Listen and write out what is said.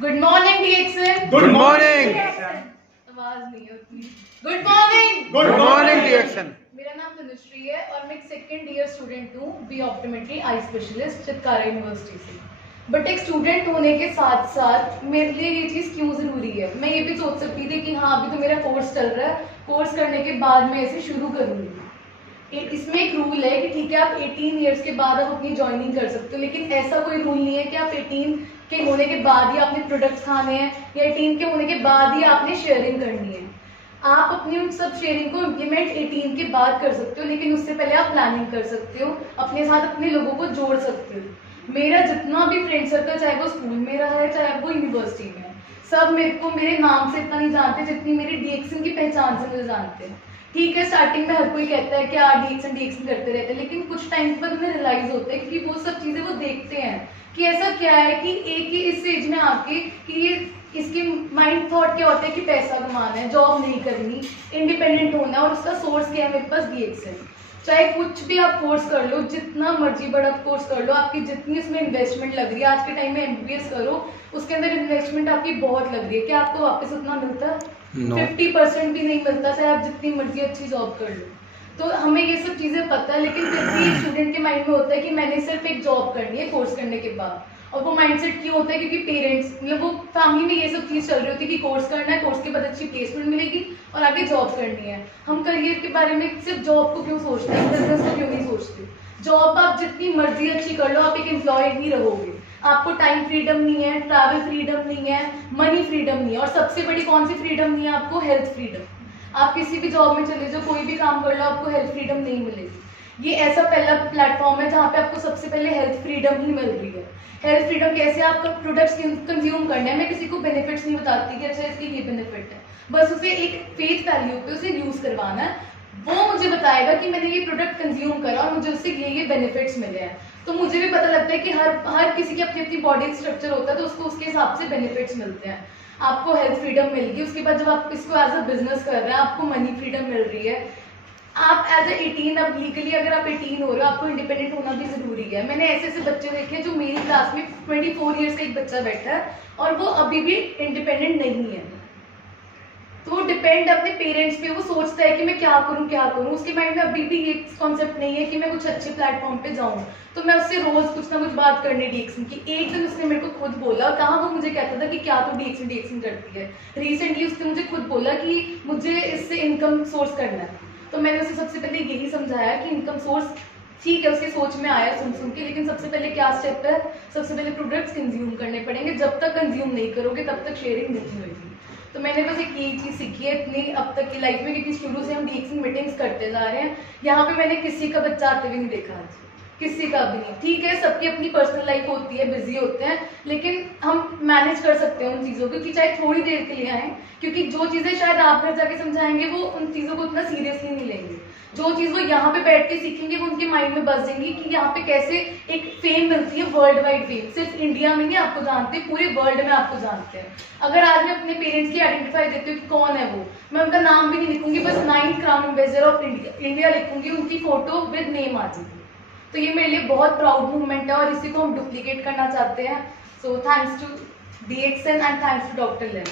Good morning DXN. Good morning. आवाज नहीं है उतनी। Good morning. Good morning DXN. मेरा नाम तनुश्री है और मैं एक सेकंड ईयर स्टूडेंट हूँ B optometry eye specialist Chitkara university से। बट एक स्टूडेंट होने के साथ साथ मेरे लिए ये चीज़ क्यों ज़रूरी है, मैं ये भी सोच सकती थी कि हाँ अभी तो मेरा कोर्स चल रहा है, कोर्स करने के बाद मैं इसे शुरू करूँगी। इसमें एक रूल है कि ठीक है आप 18 ईयर्स के बाद आप अपनी ज्वाइनिंग कर सकते हो, लेकिन ऐसा कोई रूल नहीं है कि आप 18 के होने के बाद ही आपने प्रोडक्ट्स खाने हैं या 18 के होने के बाद ही आपने शेयरिंग करनी है। आप अपनी उन सब शेयरिंग को इम्प्लीमेंट 18 के बाद कर सकते हो, लेकिन उससे पहले आप प्लानिंग कर सकते हो, अपने साथ अपने लोगों को जोड़ सकते हो। मेरा जितना भी फ्रेंड सर्कल, चाहे वो स्कूल में रहा है चाहे वो यूनिवर्सिटी में है, सब मेरे को मेरे नाम से इतना नहीं जानते जितनी मेरी डीएक्सन की पहचान से मुझे जानते हैं। ठीक है, स्टार्टिंग में हर कोई कहता है कि डीएक्सन डीएक्सन करते रहते हैं, लेकिन कुछ टाइम बाद उन्हें रियलाइज होता है क्योंकि वो सब चीजें वो देखते हैं कि ऐसा क्या है कि एक ही इस एज में आके कि ये इसकी माइंड थॉट क्या होता है कि पैसा कमाना है, जॉब नहीं करनी, इंडिपेंडेंट होना है, और उसका सोर्स क्या है मेरे पास डीएक्सन। चाहे कुछ भी आप कोर्स कर लो, जितना मर्जी बड़ा कोर्स कर लो, आपकी जितनी इसमें इन्वेस्टमेंट लग रही है, आज के टाइम में एमबीबीएस करो उसके अंदर इन्वेस्टमेंट आपकी बहुत लग रही है, क्या आपको वापस उतना मिलता है? 50% भी नहीं मिलता, चाहे आप जितनी मर्जी अच्छी जॉब कर लो। तो हमें ये सब चीजें पता है, लेकिन फिर भी स्टूडेंट के माइंड में होता है कि मैंने सिर्फ एक जॉब करनी है कोर्स करने के बाद। और वो माइंडसेट क्यों होता है? क्योंकि पेरेंट्स मतलब वो फैमिली में ये सब चीज चल रही होती है कि कोर्स करना है, कोर्स के बाद अच्छी प्लेसमेंट मिलेगी और आगे जॉब करनी है। हम करियर के बारे में सिर्फ जॉब को क्यों सोचते हैं, बिजनेस को क्यों नहीं सोचते? जॉब आप जितनी मर्जी अच्छी कर लो, आप एक एम्प्लॉय ही रहोगे। आपको टाइम फ्रीडम नहीं है, ट्रैवल फ्रीडम नहीं है, मनी फ्रीडम नहीं है, और सबसे बड़ी कौन सी फ्रीडम नहीं है आपको? Health freedom. आप किसी भी जॉब में चले जाओ, कोई भी काम कर लो, आपको हेल्थ फ्रीडम नहीं मिलेगी। ये ऐसा पहला प्लेटफॉर्म है जहाँ पे आपको सबसे पहले हेल्थ फ्रीडम ही मिल रही है। हेल्थ फ्रीडम कैसे? आपका प्रोडक्ट्स कंज्यूम करना है, मैं किसी को बेनिफिट्स नहीं बताती कि अच्छा इसके ये बेनिफिट है, बस उसे एक फेस वैल्यू पे उसे यूज करवाना है। वो मुझे बताएगा कि मैंने ये प्रोडक्ट कंज्यूम करा और मुझे उससे ये बेनिफिट्स मिले हैं। तो मुझे भी पता लगता है कि हर किसी की अपनी अपनी बॉडी स्ट्रक्चर होता है, तो उसको उसके हिसाब से बेनिफिट्स मिलते हैं। आपको हेल्थ फ्रीडम मिलेगी, उसके बाद जब आप इसको एज अ बिजनेस कर रहे हैं आपको मनी फ्रीडम मिल रही है। आप एज ए 18 अब लीगली अगर आप 18 हो रहे हो, आपको इंडिपेंडेंट होना भी जरूरी है। मैंने ऐसे ऐसे बच्चे देखे जो मेरी क्लास में 24 ईयर्स का एक बच्चा बैठा है और वो अभी भी इंडिपेंडेंट नहीं है। तो वो डिपेंड अपने पेरेंट्स पे, वो सोचता है कि मैं क्या करूं, उसके माइंड में अभी भी ये कॉन्सेप्ट नहीं है कि मैं कुछ अच्छे प्लेटफॉर्म पे जाऊं। तो मैं उससे रोज कुछ ना कुछ बात करने डीएक्सन की। एक दिन उसने मेरे को खुद बोला, कहाँ वो मुझे कहता था कि क्या तू डीएक्सन करती है, रिसेंटली उसने मुझे खुद बोला कि मुझे इससे इनकम सोर्स करना है। तो मैंने उसे सबसे पहले यही समझाया कि इनकम सोर्स ठीक है, उसके सोच में आया सुन के, लेकिन सबसे पहले क्या स्टेप है? सबसे पहले प्रोडक्ट्स कंज्यूम करने पड़ेंगे। जब तक कंज्यूम नहीं करोगे तब तक शेयरिंग नहीं होगी। तो मैंने बस एक यही चीज सीखी है इतनी अब तक की लाइफ में, क्योंकि शुरू से हम डीएक्सन मीटिंग्स करते जा रहे हैं। यहाँ पे मैंने किसी का बच्चा आते हुए नहीं देखा आज, किसी का भी नहीं। ठीक है, सबकी अपनी पर्सनल लाइफ होती है, बिजी होते हैं, लेकिन हम मैनेज कर सकते हैं उन चीज़ों को कि चाहे थोड़ी देर के लिए आए, क्योंकि जो चीज़ें शायद आप घर जाके समझाएंगे वो उन चीज़ों को उतना सीरियसली नहीं लेंगे। जो चीज़ वो यहाँ पे बैठ के सीखेंगे वो उनके माइंड में बस जाएंगी कि यहाँ पे कैसे एक फेम मिलती है, वर्ल्ड वाइड फेम। सिर्फ इंडिया में नहीं आपको जानते, पूरे वर्ल्ड में आपको जानते हैं। अगर आज मैं अपने पेरेंट्स की आइडेंटिफाई देती हूँ कि कौन है वो, मैं उनका नाम भी नहीं लिखूंगी, बस 9th crown ambassador of India लिखूंगी, उनकी फोटो विद नेम आ जाएगी। तो ये मेरे लिए बहुत प्राउड मूवमेंट है और इसी को हम डुप्लीकेट करना चाहते हैं। So thanks to DXN and thanks to doctor lane.